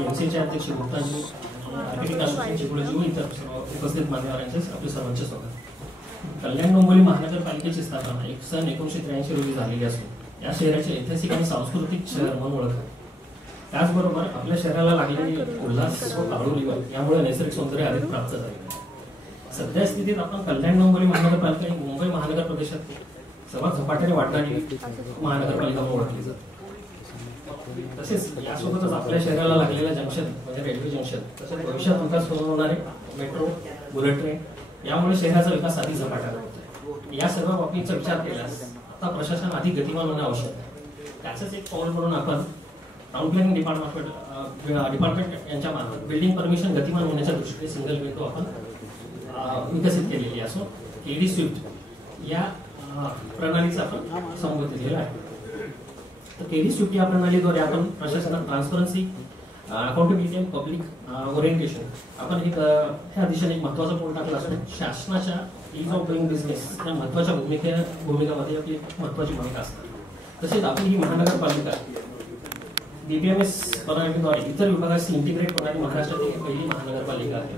एमसीचे अध्यक्ष गुप्ताजी, आर्किटेक्ट असोसिएशनचे गुरुजी व इतर उपस्थित मान्यवरांचे आपले सर्वांचे स्वागत। कल्याण डोंबिवली महानगरपालिकेची स्थापना 1 सन 1983 रोजी झालेली असून या शहराचे ऐतिहासिक आणि सांस्कृतिक शहर म्हणून ओळख आहे। त्याचबरोबर आपल्या शहराला लागलेली उल्हास व काळोखी यामुळे नैसर्गिक सौंदर्य अधिक प्राप्त झाले आहे। सध्या स्थितीत आपण कल्याण डोंबिवली महानगरपालिका ही मुंबई महानगर प्रदेशात सर्वात झपाट्याने वाढणारी महानगरपालिका म्हणून ओळखली जाते। तसेच यासोबतच आपल्या शहराला लागलेल्या जंक्शन म्हणजे रेल्वे जंक्शन, तसेच भविष्यात विकास होणारे मेट्रो, बुलेट ट्रेन यामुळे शहराचा विकास अधिक झपाट्याने होतो आहे। या सर्व बाबतींचा विचार केल्यास आता प्रशासन अधिक गतिमान होणे आवश्यक आहे। त्याचंच एक पाऊल म्हणून आपण टाउन प्लॅनिंग डिपार्टमेंट यांच्या मार्फत बिल्डिंग परमिशन गतिमान होण्याच्या दृष्टीने सिंगल विंडो आपण विकसित केलेली असो केडी स्विफ्ट या प्रणालीचा आपण संबोधित केलेला आहे। तर केडी स्विफ्ट या प्रणालीद्वारे आपण प्रशासनात ट्रान्सपरन्सी, अकाउंटेबिलिटी आणि पब्लिक ओरिएंटेशन आपण एक ह्या दिशेने एक महत्त्वाचा पाऊल टाकला असून शासनाच्या इज ऑफ डुईंग बिझनेस या महत्त्वाच्या भूमिकामध्ये आपली महत्त्वाची भूमिका असते। तसेच आपली ही महानगरपालिका बीपीएमएस प्रणालीद्वारे इतर विभागाशी इंटिग्रेट होणारी महाराष्ट्रातील पहिली महानगरपालिका आहे।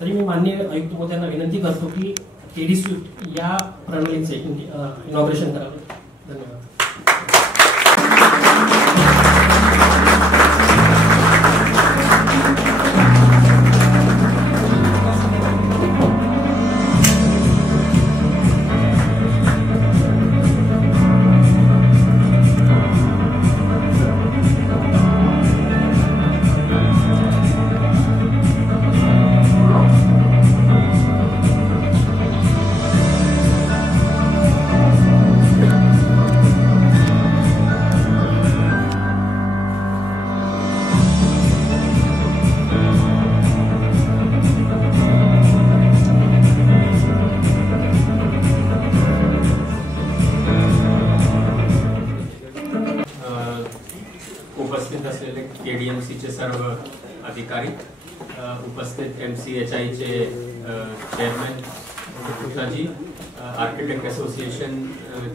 तरी मी माननीय आयुक्त महोदयांना विनंती करतो की केडी स्विफ्ट या प्रणालीचे इनॉग्रेशन करावे। धन्यवाद। उपस्थित असलेले केडीएमसीचे सर्व अधिकारी, उपस्थित एमसीएचआई चे चेअरमॅन गुप्ताजी, आर्किटेक्ट असोसिएशन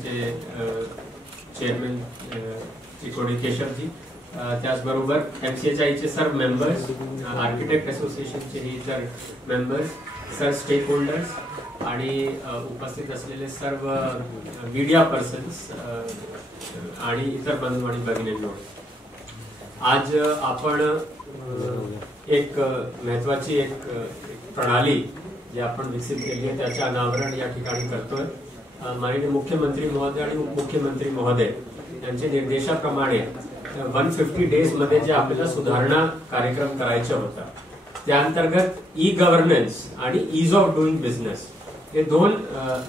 चे चेअरमॅन चिकोडी केशवजी, त्याचबरोबर एमसीएचआई चे सर्व मेंबर्स, आर्किटेक्ट असोसिएशनचे इतर मेंबर्स, सर्व स्टेक होल्डर्स आणि उपस्थित असलेले सर्व मीडिया पर्सन्स आणि इतर बंधू आणि भगिनींनो, आज आपण एक महत्वाची एक प्रणाली जी आपण विकसित केली आहे त्याचे अनावरण या ठिकाणी करतोय। माननीय मुख्यमंत्री महोदय आणि उपमुख्यमंत्री महोदय यांच्या निर्देशाप्रमाणे 150 डेज मध्ये जे आपल्याला सुधारणा कार्यक्रम करायचा होता त्या अंतर्गत ई गव्हर्नन्स आणि ईज ऑफ डुईंग बिझनेस हे दोन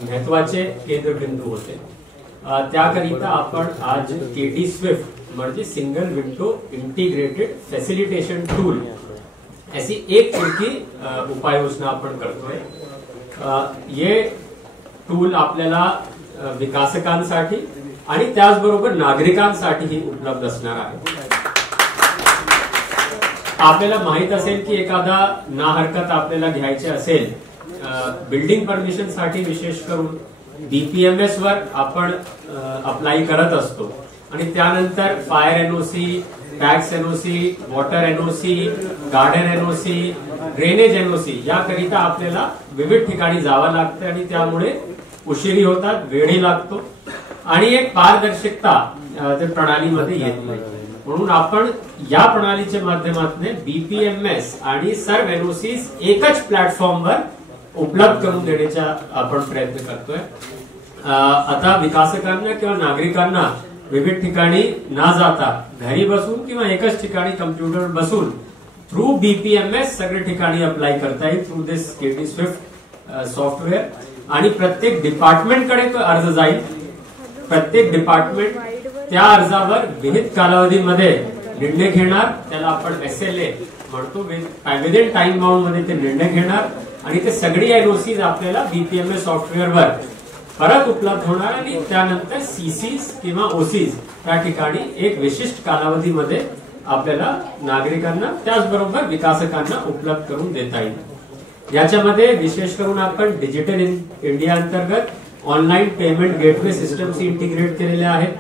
महत्वाचे केंद्रबिंदू होते। त्याकरिता आपण आज केडी स्विफ्ट म्हणजे single window integrated facilitation tool ऐसी एक पुरकी उपाययोजना आपण करतोय। ये टूल आपल्याला विकासकांसाठी आणि त्याचबरोबर नागरिकांसाठीही उपलब्ध असणार आहे। आपल्याला माहित असेल की एखादा ना हरकत आपल्याला घ्यायचे असेल बिल्डिंग परमिशन साठी विशेष करून बीपीएमएस वर आपण अप्लाई करत असतो आणि त्यानंतर fire NOC, tax NOC, water NOC, garden NOC, drainage NOC याकरिता आपल्याला विविध ठिकाणी जावं लागतं आणि त्यामुळे उशिरी होतात, वेळही लागतो आणि एक पारदर्शकता त्या प्रणालीमध्ये येत नाही। म्हणून आपण या प्रणालीच्या माध्यमातून बीपीएमएस आणि सर्व एनओसीज एकच प्लॅटफॉर्मवर उपलब्ध करून देण्याचा आपण प्रयत्न करतोय। आता विकासकांना किंवा नागरिकांना विविध ठिकाणी न जाता घरी बसून किंवा एकच ठिकाणी कम्प्युटर बसून थ्रू बीपीएमएस सगळे ठिकाणी अप्लाय करता येईल थ्रू दिस केडी स्विफ्ट सॉफ्टवेअर आणि प्रत्येक डिपार्टमेंटकडे तो अर्ज जाईल। प्रत्येक डिपार्टमेंट त्या अर्जावर विहित कालावधीमध्ये निर्णय घेणार, त्याला आपण एसएलए म्हणतो, विदिन टाइम बाउंड मध्ये ते निर्णय घेणार आणि ते सगळी एनओसीज आपल्याला बीपीएमएस सॉफ्टवेअरवर परत उपलब्ध होणार आणि त्यानंतर सीसीज किंवा ओसीज त्या ठिकाणी एक विशिष्ट कालावधीमध्ये आपल्याला नागरिकांना त्याचबरोबर विकासकांना उपलब्ध करून देता येईल। याच्यामध्ये विशेष करून आपण डिजिटल इंडिया अंतर्गत online payment gateway systems integrate केलेल्या आहेत।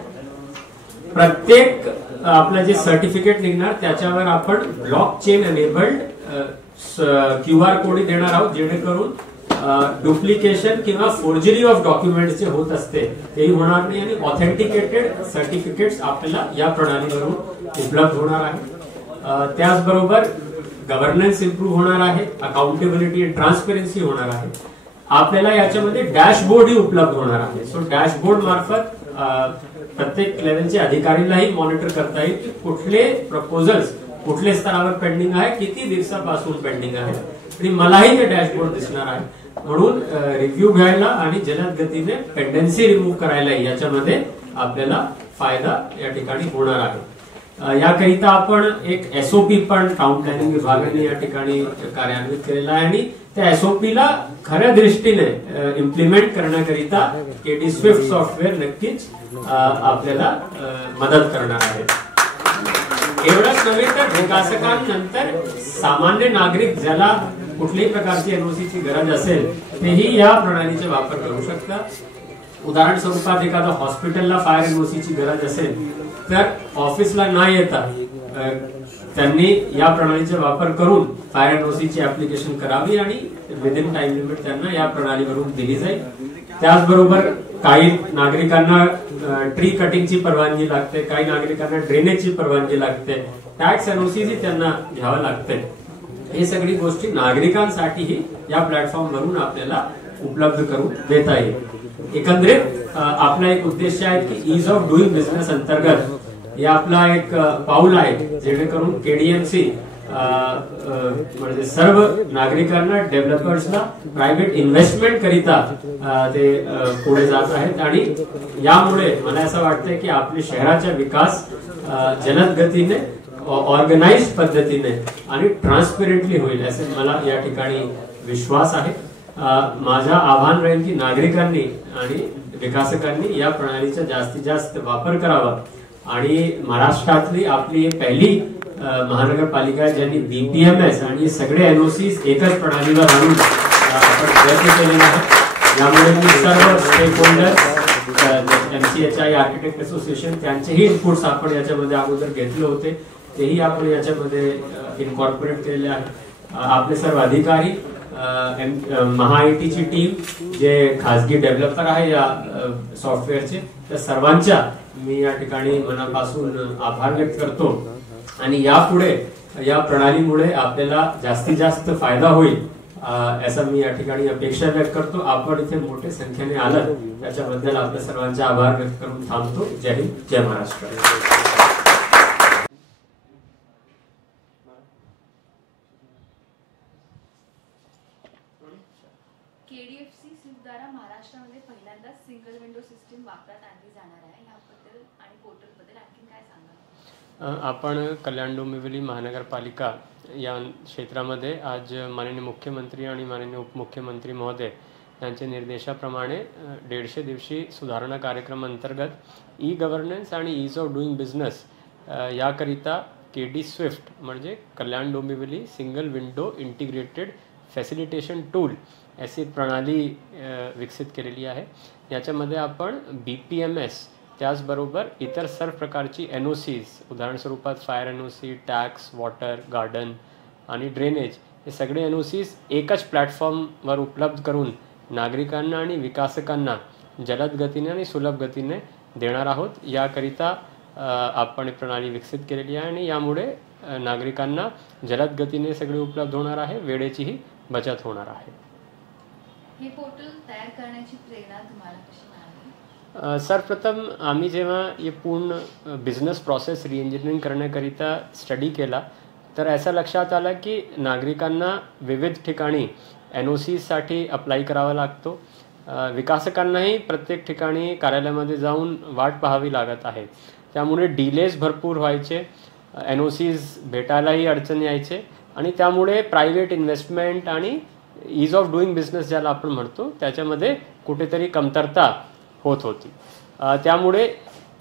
प्रत्येक आपलं जे सर्टिफिकेट निघणार त्याच्यावर आपण ब्लॉकचेन एनेबल्ड QR कोड देणार आहोत, जेणेकरून डुप्लिकेशन किंवा फोर्जरी ऑफ डॉक्युमेंट्स जे होत असते तेही होणार नाही आणि ऑथेंटिकेटेड सर्टिफिकेट्स आपल्याला या प्रणालीवरून उपलब्ध होणार आहे. त्याचबरोबर गव्हर्नन्स इम्प्रूव्ह होणार आहे, अकाउंटेबिलिटी आणि ट्रान्सपरन्सी होणार आहे. आपल्याला याच्यामध्ये डॅशबोर्डही उपलब्ध होणार आहे. सो डॅशबोर्ड मार्फत प्रत्येक लेवलचे अधिकारीलाही मॉनिटर करता येईल की कुठले प्रपोजल्स कुठल्या स्तरावर पेंडिंग आहे, किती दिवसापासून पेंडिंग आहे, आणि मलाही ते डॅशबोर्ड दिसणार आहे. म्हणून रिव्ह्यू घ्यायला आणि जलद गतीने पेंडन्सी रिमूव्ह करायला याच्यामध्ये आपल्याला फायदा या ठिकाणी होणार आहे. याकरिता आपण एक SOP पण टाउन प्लॅनिंग विभागाने या ठिकाणी कार्यान्वित केलेला आहे आणि त्या SOPला खऱ्या दृष्टीने इम्प्लिमेंट करण्याकरिता KD स्विफ्ट सॉफ्टवेअर नक्कीच आपल्याला मदत करणार आहे. एवढंच नव्हे तर विकासकांनंतर सामान्य नागरिक ज्याला कुठल्याही प्रकारची NOC ची गरज असेल तेही या प्रणालीचा वापर करू शकतात. उदाहरण स्वरूपात एखाद्या हॉस्पिटलला फायर NOC ची गरज असेल तर ऑफिसला न येता त्यांनी या प्रणालीचा वापर करून फायर NOC ची ऍप्लिकेशन करावी आणि विदिन टाइम लिमिट त्यांना या प्रणालीवरून दिली जाईल. त्याचबरोबर काही नागरिकांना ट्री कटिंगची परवानगी लागते, काही नागरिकांना ड्रेनेजची परवानगी लागते, टॅक्स NOC त्यांना घ्यावं लागते. हे सगळी गोष्टी नागरिकांसाठीही या प्लॅटफॉर्मवरून आपल्याला उपलब्ध करून देता येईल. एकंदरीत आपला एक उद्देश आहे की ईज ऑफ डुईंग बिझनेस अंतर्गत हे आपला एक पाऊल आहे, जेणेकरून KDMC म्हणजे सर्व नागरिकांना, डेव्हलपर्सला प्रायव्हेट इन्व्हेस्टमेंट करिता ते पुढे जात आहेत. आणि यामुळे मला असं वाटतंय की आपल्या शहराचा विकास जलद गतीने, ऑर्गनाइज्ड पद्धतीने आणि ट्रान्सपेरंटली होईल असे मला या ठिकाणी विश्वास आहे. माझा आव्हान राहील की नागरिकांनी आणि विकासकांनी या प्रणालीचा जास्तीत जास्त वापर करावा आणि महाराष्ट्रातली आपली पहिली महानगरपालिका ज्यांनी BPMS आणि सगळे NOCs एकच प्रणालीवर आणून आपण प्रयत्न केलेले आहेत. यामुळे मी सर्व stakeholders, MCHI architect association त्यांचेही इनपुट्स आपण याच्यामध्ये अगोदर घेतले होते, तेही आपण याच्यामध्ये इनकॉर्पोरेट केलेले आहे. आपले सर्व अधिकारी, MHIT ची टीम, जे खासगी डेव्हलपर आहे या सॉफ्टवेअरचे, त्या सर्वांच्या मी या ठिकाणी मनापासून आभार व्यक्त करतो. आणि यापुढे या प्रणालीमुळे आपल्याला जास्तीत जास्त फायदा होईल असं मी या ठिकाणी अपेक्षा व्यक्त करतो. आपण इथे मोठ्या संख्येने आलं त्याच्याबद्दल आपल्या सर्वांचे आभार व्यक्त करून थांबतो. जय हिंद, जय महाराष्ट्र. KDFC द्वारा महाराष्ट्रामध्ये पहिल्यांदाच सिंगल विंडो सिस्टीम वापरात आणली जाणार आहे, याबद्दल आणि पोर्टलबद्दल आणखी काय सांगाल? आपण कल्याण डोंबिवली महानगरपालिका या क्षेत्रामध्ये आज माननीय मुख्यमंत्री आणि माननीय उपमुख्यमंत्री महोदय यांच्या निर्देशाप्रमाणे 150 दिवशी सुधारणा कार्यक्रम अंतर्गत गव्हर्नन्स आणि ईज ऑफ डुईंग बिझनेस याकरिता KD स्विफ्ट म्हणजे Kalyan Dombivli single window integrated facilitation tool अशी प्रणाली विकसित केलेली आहे. याच्यामध्ये आपण BPMS त्याचबरोबर इतर सर्व प्रकारची NOCs, उदाहरण स्वरूपात fire NOC, tax, water, garden आणि ड्रेनेज हे सगळे NOCs एकच प्लॅटफॉर्मवर उपलब्ध करून नागरिकांना आणि विकासकांना जलद गतीने आणि सुलभ गतीने देणार आहोत. याकरिता आपण प्रणाली विकसित केलेली आहे आणि यामुळे नागरिकांना जलद गतीने सगळे उपलब्ध होणार आहे, वेळेचीही बचत होणार आहे. हे पोर्टल तयार करण्याची प्रेरणा तुम्हाला कशी मिळाली? सर्वप्रथम आम्ही जेव्हा हे पूर्ण बिझनेस प्रोसेस रिइंजिनिअरिंग करण्याकरिता स्टडी केला तर असं लक्षात आलं की नागरिकांना विविध ठिकाणी NOCसाठी अप्लाय करावा लागतो, विकासकांनाही प्रत्येक ठिकाणी कार्यालयामध्ये जाऊन वाट पाहावी लागत आहे. त्यामुळे डिलेज भरपूर व्हायचे, NOCs भेटायलाही अडचण यायचे आणि त्यामुळे प्रायव्हेट इन्व्हेस्टमेंट आणि ईज ऑफ डुईंग बिझनेस ज्याला आपण म्हणतो त्याच्यामध्ये कुठेतरी कमतरता होत होती. त्यामुळे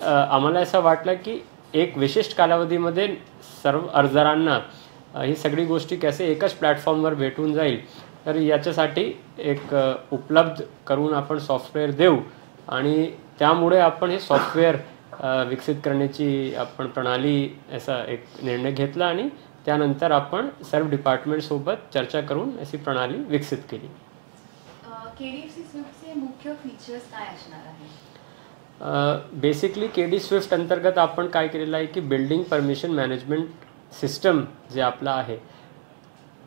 आम्हाला असं वाटलं की एक विशिष्ट कालावधीमध्ये सर्व अर्जदारांना ही सगळी गोष्टी कसे एकच प्लॅटफॉर्मवर भेटून जाईल, तर याच्यासाठी एक उपलब्ध करून आपण सॉफ्टवेअर देऊ आणि त्यामुळे आपण हे सॉफ्टवेअर विकसित करण्याची आपण प्रणाली असा एक निर्णय घेतला आणि त्यानंतर आपण सर्व डिपार्टमेंटसोबत चर्चा करून अशी प्रणाली विकसित केली. केडीएफसी स्विफ्टचे मुख्य फीचर्स काय असणार आहे? बेसिकली केडी स्विफ्ट अंतर्गत आपण काय केलेलं आहे की बिल्डिंग परमिशन मॅनेजमेंट सिस्टम जे आपला आहे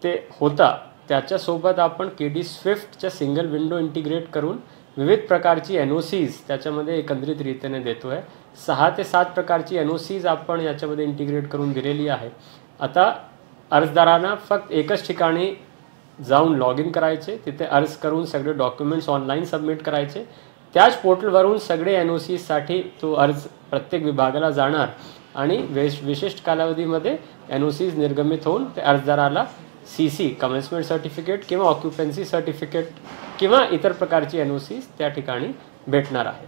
ते होता त्याच्यासोबत आपण केडी स्विफ्टच्या सिंगल विंडो इंटिग्रेट करून विविध प्रकारची NOCs त्याच्यामध्ये एकत्रित रीतीने देतो आहे. 6 ते 7 प्रकारची NOCs आपण याच्यामध्ये इंटिग्रेट करून दिलेली आहे. आता अर्जदारांना फक्त एकच ठिकाणी जाऊन लॉग इन करायचे, तिथे अर्ज करून सगळे डॉक्युमेंट्स ऑनलाईन सबमिट करायचे. त्याच पोर्टलवरून सगळे NOCसाठी तो अर्ज प्रत्येक विभागाला जाणार आणि विशिष्ट कालावधीमध्ये NOCs निर्गमित होऊन ते अर्जदाराला CC कमेन्समेंट सर्टिफिकेट किंवा ऑक्युपन्सी सर्टिफिकेट किंवा इतर प्रकारची NOCs त्या ठिकाणी भेटणार आहे.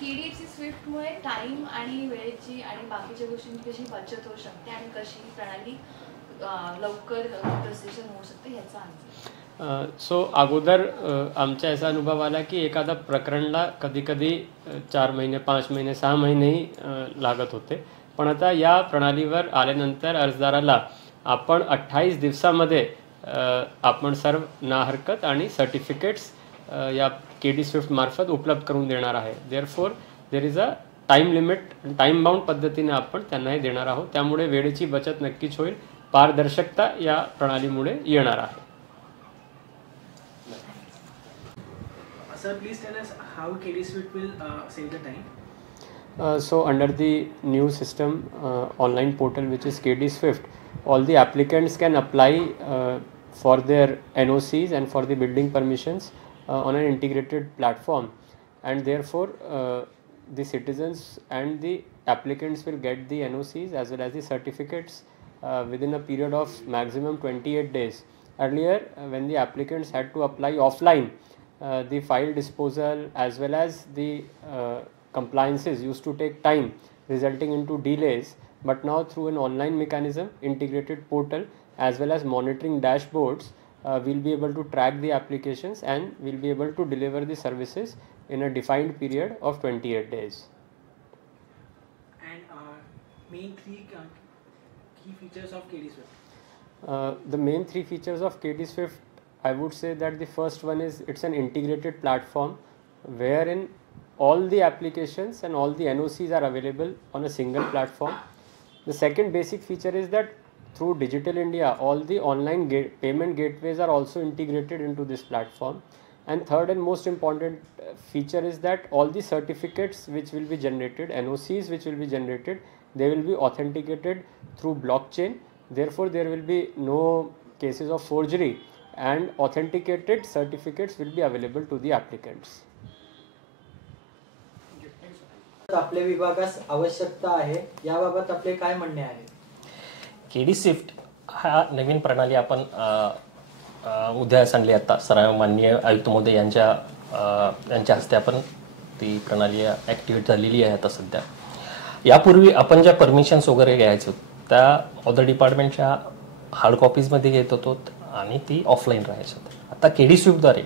केडीएफसी स्विफ्टमुळे टाइम आणि वेळेची आणि बाकीच्या गोष्टींची कशी बचत होऊ शकते आणि कशी प्रणाली लवकर प्रोसेशन होऊ शकते याचा अंदाज. सो अगोदर आमचा असा अनुभव आला की एखादा प्रकरणला कधी कधी 4 महिने 5 महिने 6 महिनेही लागत होते. पण आता या प्रणालीवर आल्यानंतर अर्जदाराला आपण 28 दिवसामध्ये आपण सर्व ना हरकत आणि सर्टिफिकेट्स या केडी स्विफ्ट मार्फत उपलब्ध करून देणार आहे. Therefore there is a time limit, time bound पद्धतीने आपण त्यांनाही देणार आहोत. त्यामुळे वेळेची बचत नक्कीच होईल. पारदर्शकता या प्रणालीमुळे येणार आहे. Sir, please tell us how KD Swift will save the time. So under the new system online portal which is KD Swift, all the applicants can apply for their NOCs and for the building permissions on an integrated platform, and therefore the citizens and the applicants will get the NOCs as well as the certificates within a period of maximum 28 days. Earlier when the applicants had to apply offline, the file disposal as well as the compliances used to take time, resulting into delays. But now through an online mechanism, integrated portal as well as monitoring dashboards, we'll be able to track the applications and we'll be able to deliver the services in a defined period of 28 days. And main 3 key features of KD Swift. The main 3 features of KD Swift, I would say that the first one is it's an integrated platform wherein all the applications and all the NOCs are available on a single platform. The second basic feature is that through Digital India, all the online payment gateways are also integrated into this platform. And third and most important feature is that all the certificates which will be generated, NOCs which will be generated, they will be authenticated through blockchain. Therefore, there will be no cases of forgery and authenticated certificates will be available to the applicants. आपल्या विभागास आवश्यकता आहे याबाबत आपले काय म्हणणे आहे? KD Swift हा नवीन प्रणाली आपण उद्यास आणली. आता सर्व माननीय आयुक्त महोदय यांच्या हस्ते आपण ती प्रणाली ॲक्टिवेट झालेली आहे. आता सध्या यापूर्वी आपण ज्या परमिशन्स वगैरे घ्यायचो त्या ऑदर डिपार्टमेंटच्या हार्ड कॉपीजमध्ये घेत होतो आणि ती ऑफलाईन राहायचं. आता केडी स्विफ्टद्वारे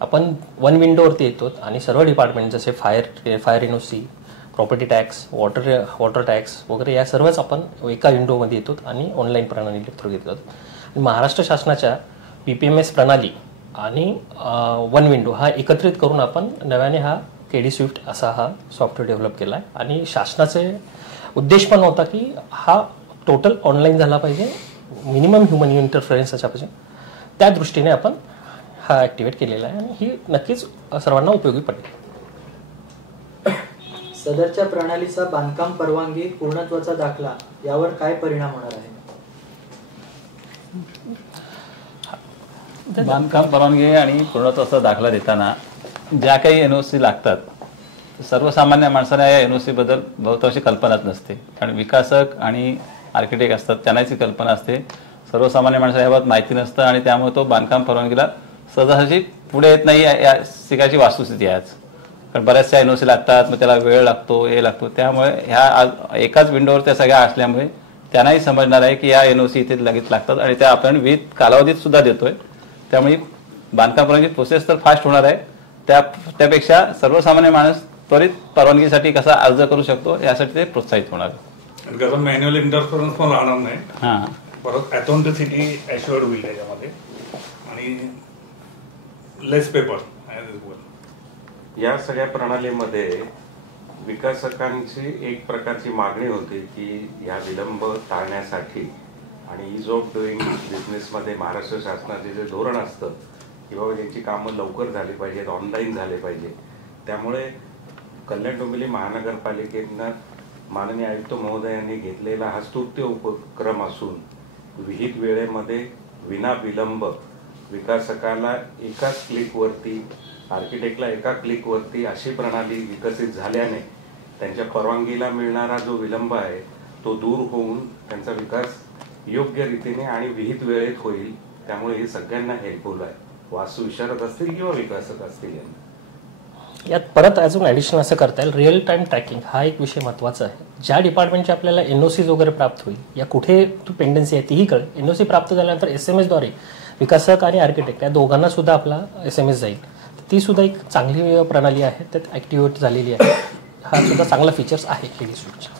आपण 1 विंडोवरती येतो आणि सर्व डिपार्टमेंट जसे fire NOC, property tax, water tax वगैरे या सर्वच आपण एका विंडोमध्ये येतो आणि ऑनलाईन प्रणाली थ्रू घेतो. महाराष्ट्र शासनाच्या PPMS प्रणाली आणि 1 विंडो हा एकत्रित करून आपण नव्याने हा केडी स्विफ्ट असा हा सॉफ्टवेअर डेव्हलप केला आहे. आणि शासनाचे उद्देश पण होता की हा टोटल ऑनलाईन झाला पाहिजे, मिनिमम ह्युमन इंटरफरन्स पाहिजे. त्या दृष्टीने आपण हा ॲक्टिवेट केलेला आहे आणि ही नक्कीच सर्वांना उपयोगी पडेल. सदरच्या प्रणालीचा बांधकाम परवानगी पूर्णत्वाचा दाखला यावर काय परिणाम होणार आहे? बांधकाम परवानगी आणि पूर्णत्वाचा दाखला देताना ज्या काही NOC लागतात, सर्वसामान्य माणसाला या NOC बद्दल बहुतांशी कल्पनाच नसते. कारण विकासक आणि आर्किटेक्ट असतात त्यांनाची कल्पना असते, सर्वसामान्य माणसाला याबाबत माहिती नसतं आणि त्यामुळे तो बांधकाम परवानगीला सहजासहजी पुढे येत नाही. या शिकायची वास्तुस्थिती आहे आज. कारण बऱ्याचशा NOC लागतात, मग त्याला वेळ लागतो, हे लागतो. त्यामुळे ह्या आज एकाच विंडोवर त्या सगळ्या असल्यामुळे त्यांनाही समजणार आहे की या NOC इथे लगेच लागतात आणि त्या आपण विविध कालावधीत सुद्धा देतोय. त्यामुळे बांधकाम परवानगी प्रोसेस तर फास्ट होणार आहे, त्यापेक्षा सर्वसामान्य माणूस त्वरित परवानगीसाठी कसा अर्ज करू शकतो यासाठी ते प्रोत्साहित होणार आहे. कसं मॅन्युअल इंटरफरन्स पण राहणार नाही. हां, परत ऑथेंटिसिटी ॲश्युअर्ड होईल त्याच्यामध्ये आणि लेस पेपर. या सगळ्या प्रणालीमध्ये विकासकांची एक प्रकारची मागणी होती की या विलंब टाळण्यासाठी आणि इज ऑफ डुईंग बिझनेसमध्ये महाराष्ट्र शासनाचे जे धोरण असतं की बाबा यांची कामं लवकर झाली पाहिजेत, ऑनलाईन झाले पाहिजे. त्यामुळे कल्याण डोंबिवली महानगरपालिकेनं माननीय आयुक्त महोदयांनी घेतलेला हा स्तुत्य उपक्रम असून विहित वेळेमध्ये विना विलंब विकासकाला एकाच क्लिकवरती, आर्किटेक्टला एका क्लिकवरती अशी प्रणाली विकसित झाल्याने त्यांच्या परवानगीला मिळणारा जो विलंब आहे तो दूर होऊन त्यांचा विकास योग्य रीतीने आणि विहित वेळेत होईल. त्यामुळे हे सगळ्यांना हेल्पफुल आहे, वास्तुविशारद असतील किंवा विकासक असतील. यात परत अजून ॲडिशनल असं करता येईल, रिअल टाइम ट्रॅकिंग हा एक विषय महत्त्वाचा आहे. ज्या डिपार्टमेंटचे आपल्याला NOCs वगैरे प्राप्त होईल या कुठे पेंडन्सी आहे तीही कळेल. NOC प्राप्त झाल्यानंतर SMS द्वारे विकासक आणि आर्किटेक्ट या दोघांना सुद्धा आपला SMS जाईल. ती सुद्धा एक चांगली प्रणाली आहे, त्यात ॲक्टिव्हेट झालेली आहे. हा सुद्धा चांगला फीचर्स आहे केडी स्विफ्टचा.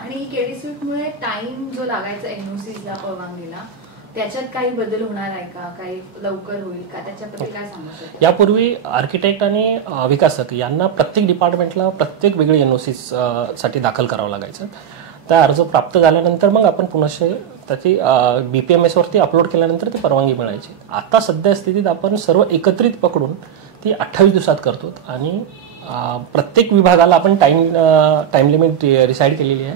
आणि केडी स्विफ्टमुळे टाइम जो लागायचा NOCsला परवानगीला त्याच्यात काही बदल होणार आहे का, काही लवकर होईल का, त्याच्याबद्दल काय सांगू शकता? यापूर्वी आर्किटेक्ट आणि विकासक यांना प्रत्येक डिपार्टमेंटला प्रत्येक वेगळी NOCs साठी दाखल करावं लागायचं. त्या अर्ज प्राप्त झाल्यानंतर मग आपण पुन्हा त्याची BPMS वरती अपलोड केल्यानंतर ती परवानगी मिळायची. आता सध्या स्थितीत आपण सर्व एकत्रित पकडून ती 28 दिवसात करतो आणि प्रत्येक विभागाला आपण टाइम लिमिट डिसाईड केलेली आहे.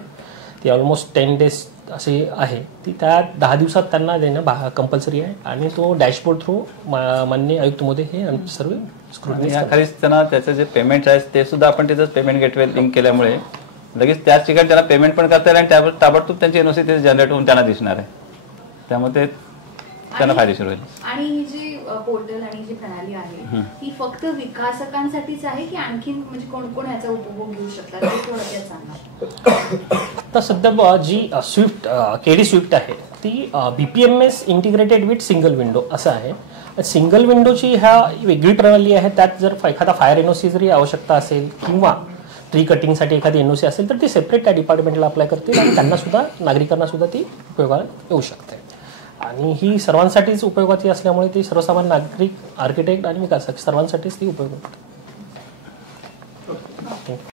ती ऑलमोस्ट 10 days अशी आहे. ती त्या 10 दिवसात त्यांना देणं कंपल्सरी आहे आणि तो डॅशबोर्ड थ्रू माननीय आयुक्त मध्ये हे सर्व स्क्रुटनी. याखालीच त्यांना त्याचं जे पेमेंट आहे ते सुद्धा आपण तिथं पेमेंट गेटवे लिंक केल्यामुळे लगेच त्याच ठिकाणी त्यांना पेमेंट पण करता येईल आणि ताबडतोब त्यांची NOC ते जनरेट होऊन त्यांना दिसणार आहे. त्यामुळे ते त्यांना फायदेशीर होईल. आणि ही जी पोर्टल आणि जी प्रणाली आहे ही फक्त विकासकांसाठीच आहे की आणखी म्हणजे कोण कोण याचा उपभोग घेऊ शकतात हे थोडक्यात सांगा. तर सध्या जी केडी स्विफ्ट आहे ती BPMS integrated with single window असं आहे. सिंगल विंडोची ह्या वेगळी प्रणाली आहे. त्यात जर एखादा फायर NOC जरी आवश्यकता असेल किंवा ट्री कटिंगसाठी एखादी NOC असेल तर ती सेपरेट त्या डिपार्टमेंटला अप्लाय करतील आणि त्यांना सुद्धा नागरिकांना सुद्धा ती उपयोगाला येऊ शकते. आणि ही सर्वांसाठीच उपयोगाची असल्यामुळे ती सर्वसामान्य नागरिक, आर्किटेक्ट आणि विकासक सर्वांसाठीच ती उपयोगी.